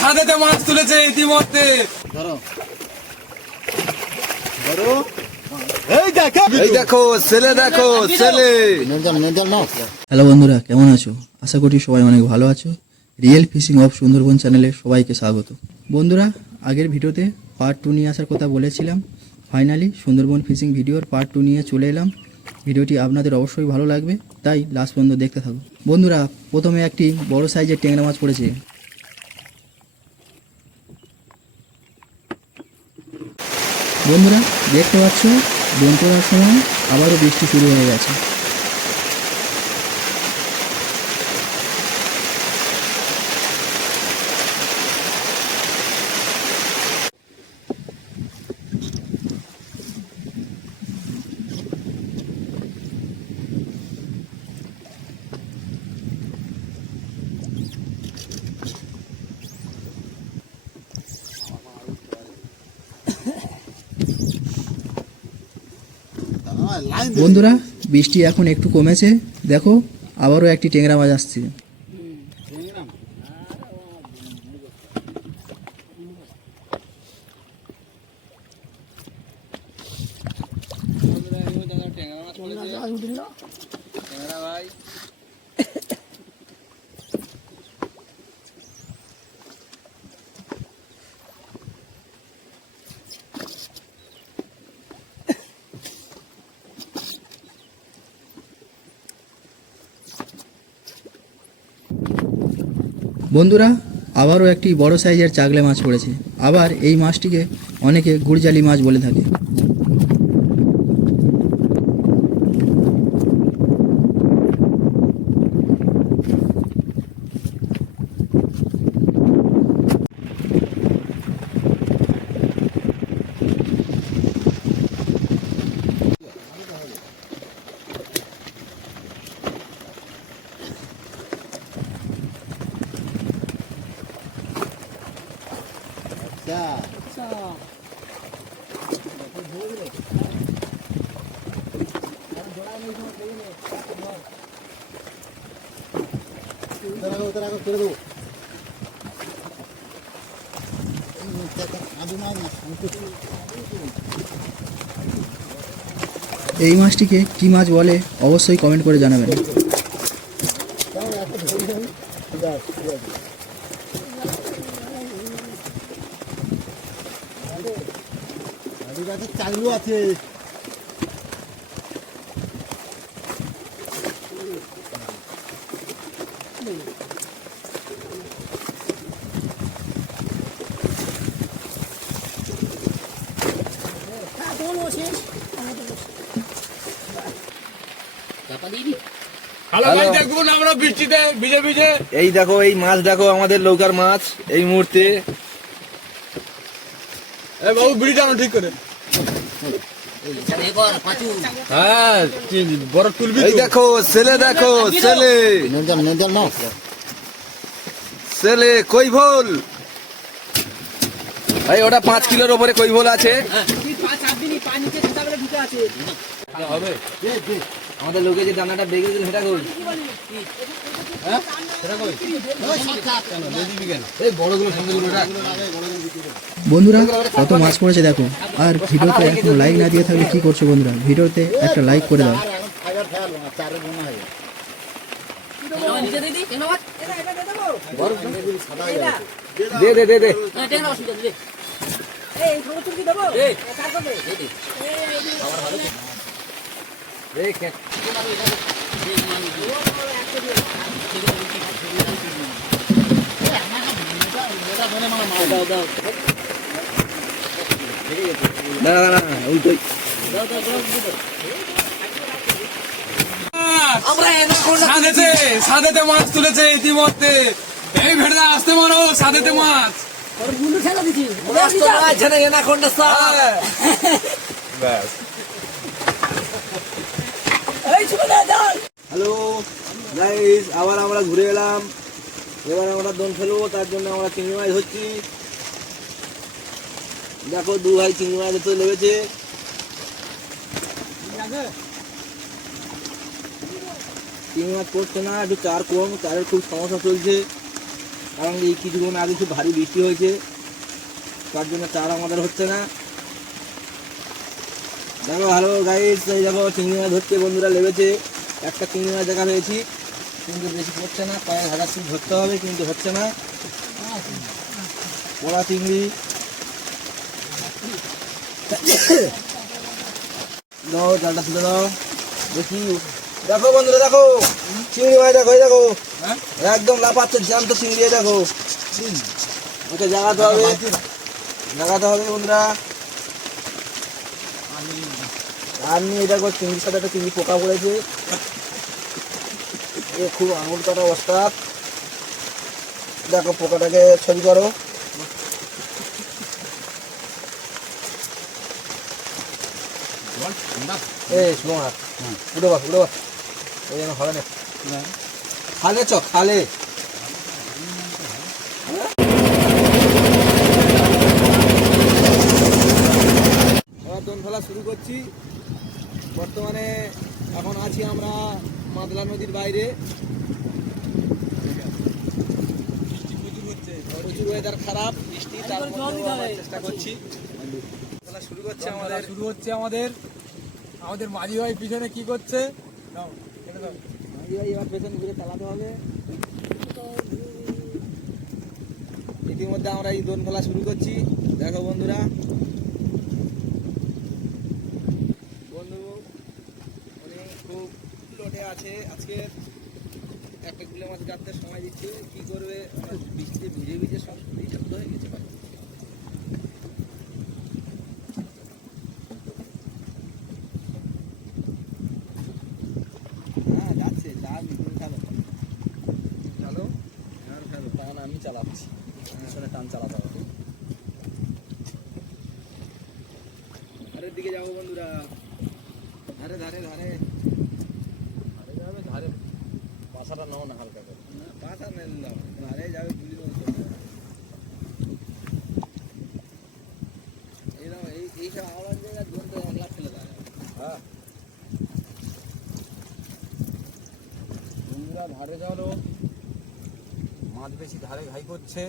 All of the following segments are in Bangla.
সাদেতে মাছ তুলেছে ইতিমধ্যে। এই দেখো ছেলে, দেখো ছেলে। হ্যালো বন্ধুরা, কেমন আছো? আশা করি সবাই অনেক ভালো আছো। রিয়েল ফিশিং অফ সুন্দরবন চ্যানেলে সবাইকে স্বাগত। বন্ধুরা, আগের ভিডিওতে পার্ট 2 নিয়ে আসার কথা বলেছিলাম। ফাইনালি সুন্দরবন ফিশিং ভিডিওর পার্ট 2 নিয়ে চলে এলাম। ভিডিওটি আপনাদের অবশ্যই ভালো লাগবে, তাই লাস্ট পর্যন্ত দেখতে থাকো। বন্ধুরা, প্রথমে একটি বড় সাইজের ট্যাংরা মাছ পড়েছে। বন্ধুরা দেখতে পাচ্ছ, দোন তোলার সময় আবারও বৃষ্টি শুরু হয়ে গেছে। বন্ধুরা, বৃষ্টি এখন একটু কমেছে। দেখো, আবারও একটি ট্যাংরা মাছ আসছে। বন্ধুরা, আবারও একটি বড় সাইজের চাগলে মাছ পড়েছে। আবার এই মাছটিকে অনেকে গুড়জালি মাছ বলে থাকে। এই মাছটিকে কি মাছ বলে অবশ্যই কমেন্ট করে জানাবেন। চালু আছে। দেখুন আমরা বৃষ্টিতে ভিজে ভিজে। এই দেখো, এই মাছ দেখো, আমাদের নৌকার মাছ এই মুহূর্তে। বাবু বিড়ি টানো ঠিক করে। হ্যাঁ, বড় তুলবি। এই দেখো ছেলে, দেখো ছেলে, ছেলে কৈভোল। এই ওটা 5 কিলোর উপরে কৈভোল আছে। আমাদের লোকে যে দানাটা বেগে দিল সেটা কই? বন্ধুরা, কত মাছ পড়েছে দেখো। আর ভিডিওতে এখন লাইক না দিয়ে থাকলে কি করছো বন্ধুরা? ভিডিওতে একটা লাইক করে দাও। দে দে দে দে। না না না, উল্টোই। সাদেতে মাছ তুলেছে ইতিমধ্যে। এই ভেড়া আসতে মারো, সাদেতে মাছ। হ্যালো গাইস, আবার আমরা ঘুরে এলাম। এবার আমরা দোন ফেলবো, তার জন্য আমরা চিংড়ি মাছ ধরছি। দেখো, 2 ভাই চিংড়ি মাছ ধরতে লেগেছে। চিংড়ি মাছ পড়ছে না, একটু চার কম, চারের খুব সমস্যা চলছে। কারণ এই কিছুক্ষণ আগে খুব ভারী বৃষ্টি হয়েছে, তার জন্য চার আমাদের হচ্ছে না। দেখো হ্যালো গাইস, এই দেখো চিংড়ি মাছ ধরতে বন্ধুরা লেগেছে। একটা চিংড়ি মাছ দেখা পেয়েছি, কিন্তু বেশি পড়ছে না, কয়েক হাজার পিস ধরতে হবে, কিন্তু হচ্ছে না। পোড়া চিংড়ি দাও, জালটা তুলে দাও দেখি। দেখো বন্ধুরা দেখো চিংড়ি মাছ, দেখো এই দেখো একদম লাফাচ্ছে জ্যান্ত চিংড়ি, এই দেখো। ওকে জাগাতে হবে, জাগাতে হবে বন্ধুরা। আর নিয়ে দেখো চিংড়ির সাথে একটা চিংড়ি পোকা পড়েছে, এ খুব আঙুল কাটা অবস্থা। দেখো পোকাটাকে ছবি করো। এই শোনা উঠে বস, উঠে বস, এই জন্য হবে না। খালে চ খালে। দোন ফেলা শুরু করছি। বর্তমানে এখন আছি আমরা মাদলা নদীর বাইরে। প্রচুর ওয়েদার খারাপ, বৃষ্টি, তার মধ্যেও আমরা চেষ্টা করছি। খেলা শুরু করছে আমাদের। আমাদের মাঝি ভাই পিছনে কি করছে? মাঝি ভাই এবার পেছন ঘুরে চালাতে হবে। ইতিমধ্যে আমরা এই দোন খেলা শুরু করছি। দেখো বন্ধুরা, বন্ধু উনি খুব লোটে আছে। আজকে একটা গুলো মাছ কাটতে সময় দিচ্ছে, কি করবে, বৃষ্টিতে ভিজে ভিজে সব শক্ত হয়ে গেছে। হ্যাঁ যাচ্ছে, চাল খেলো চলো, আর খেলো। টান আমি চালাচ্ছি, পিছনে টান চালাতে হবে। ধারের দিকে যাবো বন্ধুরা, ধারে ধারে ধারে ধারে যাবে, ধারে পাশাটা নাও না হালকা করে, পাশা নিলাম, ধারে যাবে বুঝি এইরকম। এইসব আওয়াজ জায়গা ধরতে একলা ফেলে দেয়। হ্যাঁ বন্ধুরা, ধারে চলো, মাছ বেশি ধারে ঘাই করছে।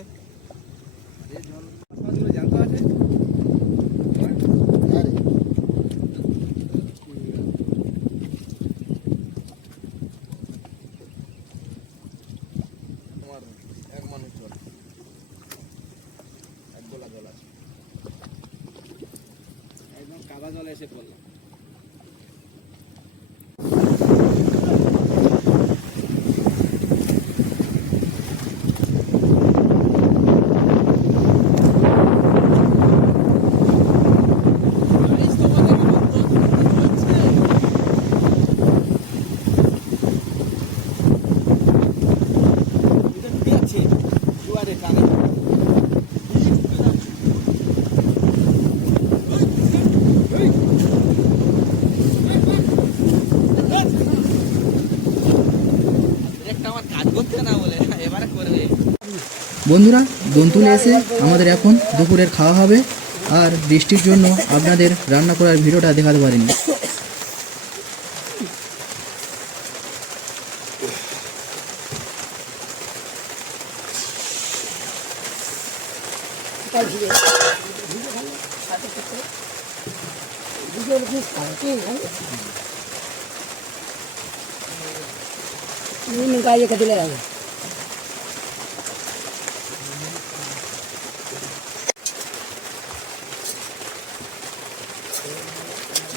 জানতে আছে তোমার এক মানুষ জল, এক গোলা জল আছে, একদম কাদা জলে এসে পড়লাম। বন্ধুরা, দোন তুলে এসে আমাদের এখন দুপুরের খাওয়া হবে। আর বৃষ্টির জন্য আপনাদের রান্না করার ভিডিওটা দেখাতে পারিনি।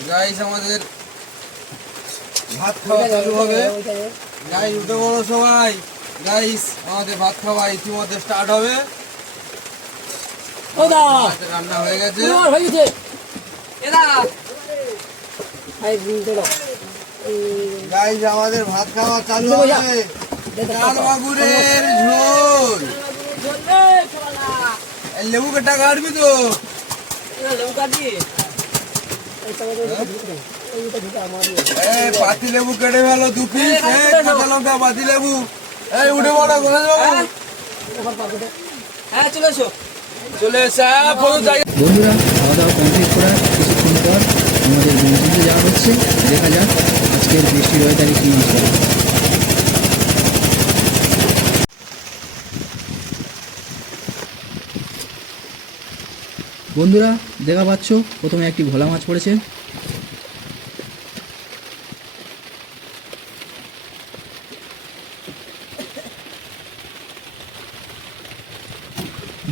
গাইস আমাদের ভাত খাওয়া চালু হবে। গাইস উঠে বড় সবাই, গাইস আমাদের ভাত খাওয়া ইতিমধ্যে স্টার্ট হবে। রান্না হয়ে গেছে। গাইস আমাদের ভাত খাওয়া চালু হবে। লাল মাগুরের ঝোল, লেবু কেটে কাটবি তো? পাতি লেবু কেটে ফেলো 2 পিস, কাঁচা লঙ্কা, পাতি লেবু। এই উঠে পড়ো, কোথায় যাবো? হ্যাঁ চলে এসো, চলে এসে বন্ধুরা, খাওয়া দাওয়া কমপ্লিট করার কিছুক্ষণ পর আমাদের বন্ধুতে যাওয়া হচ্ছে। দেখা যাক আজকের বৃষ্টির ওয়েদারে কী মাছ পাবে। বন্ধুরা দেখা পাচ্ছ প্রথমে একটি ভোলা মাছ পড়েছে।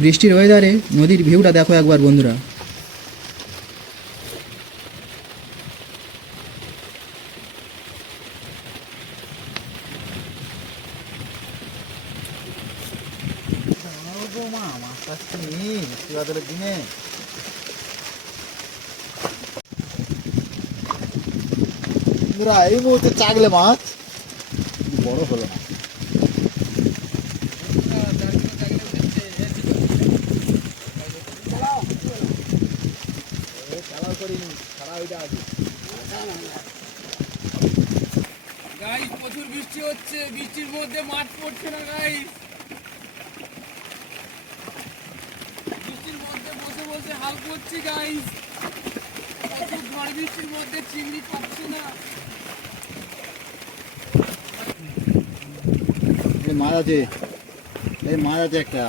বৃষ্টির ওয়েদারে নদীর ভিউটা দেখো একবার বন্ধুরা। দিনে এই মুহূর্তে চাগলে মাছ বড় হলো না। গাইস প্রচুর বৃষ্টি হচ্ছে, বৃষ্টির মধ্যে মাঠ পড়ছে না গাইস। বৃষ্টির মধ্যে বসে বসে হাল করছি গাইস। প্রচুর ঝড় বৃষ্টির মধ্যে চিংড়ি পাচ্ছি না। মাছ আছে, এই মাছ আছে একটা।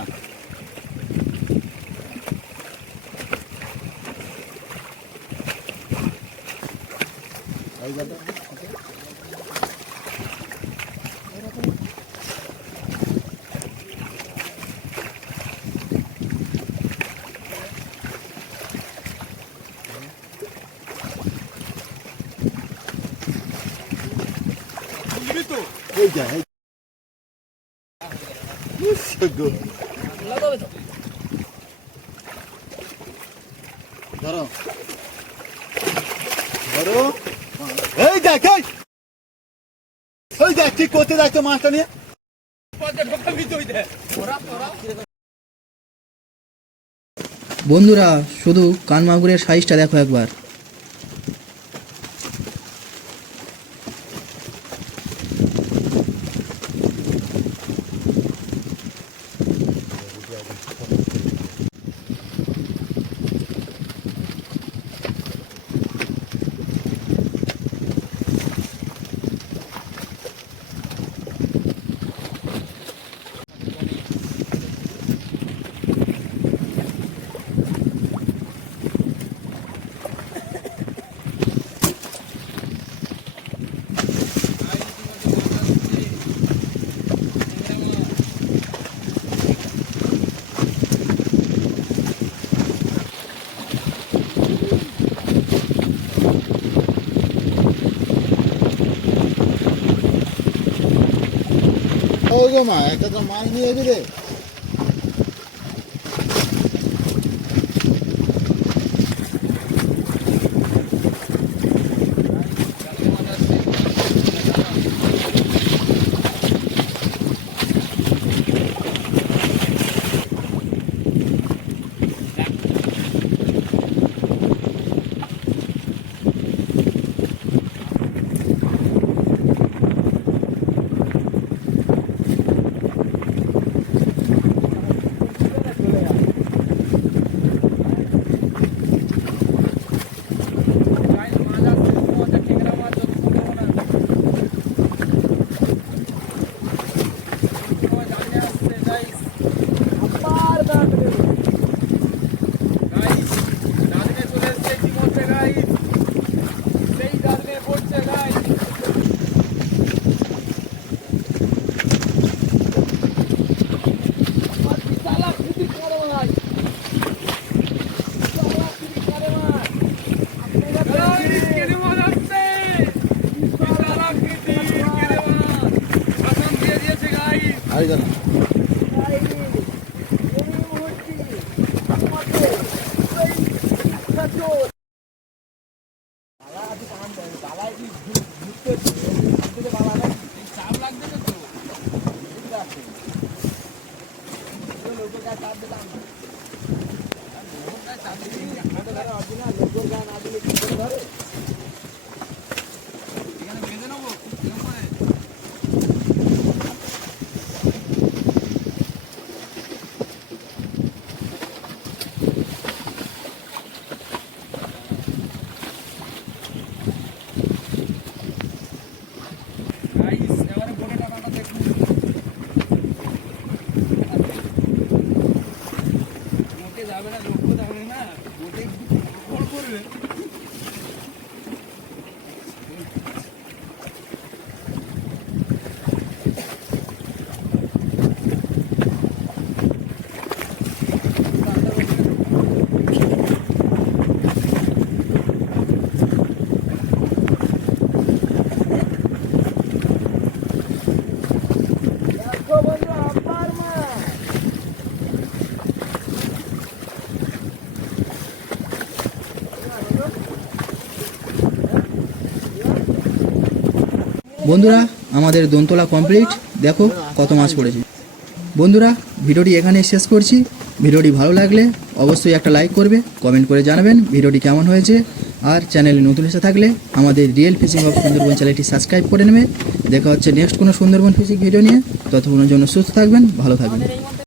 এই যা এই ধরো ধরো, এই দেখ এই দেখ ঠিক করতে দেখ তো মাছটা নিয়ে। বন্ধুরা শুধু কানমাগুরের সাইজটা দেখো একবার। ওই গো মা, একটা তো মাছ নিয়ে এলি রে। আরে জানা যাবে না, লোক যাবে না। বন্ধুরা আমাদের দোনতলা কমপ্লিট, দেখো কত মাছ পড়েছে। বন্ধুরা ভিডিওটি এখানে শেষ করছি। ভিডিওটি ভালো লাগলে অবশ্যই একটা লাইক করবে, কমেন্ট করে জানাবেন ভিডিওটি কেমন হয়েছে। আর চ্যানেলে নতুন এসে থাকলে আমাদের রিয়েল ফিশিং অফ সুন্দরবন চ্যানেলটি সাবস্ক্রাইব করে নেবে। দেখা হচ্ছে নেক্সট কোনো সুন্দরবন ফিশিং ভিডিও নিয়ে। ততক্ষণের জন্য সুস্থ থাকবেন, ভালো থাকবেন।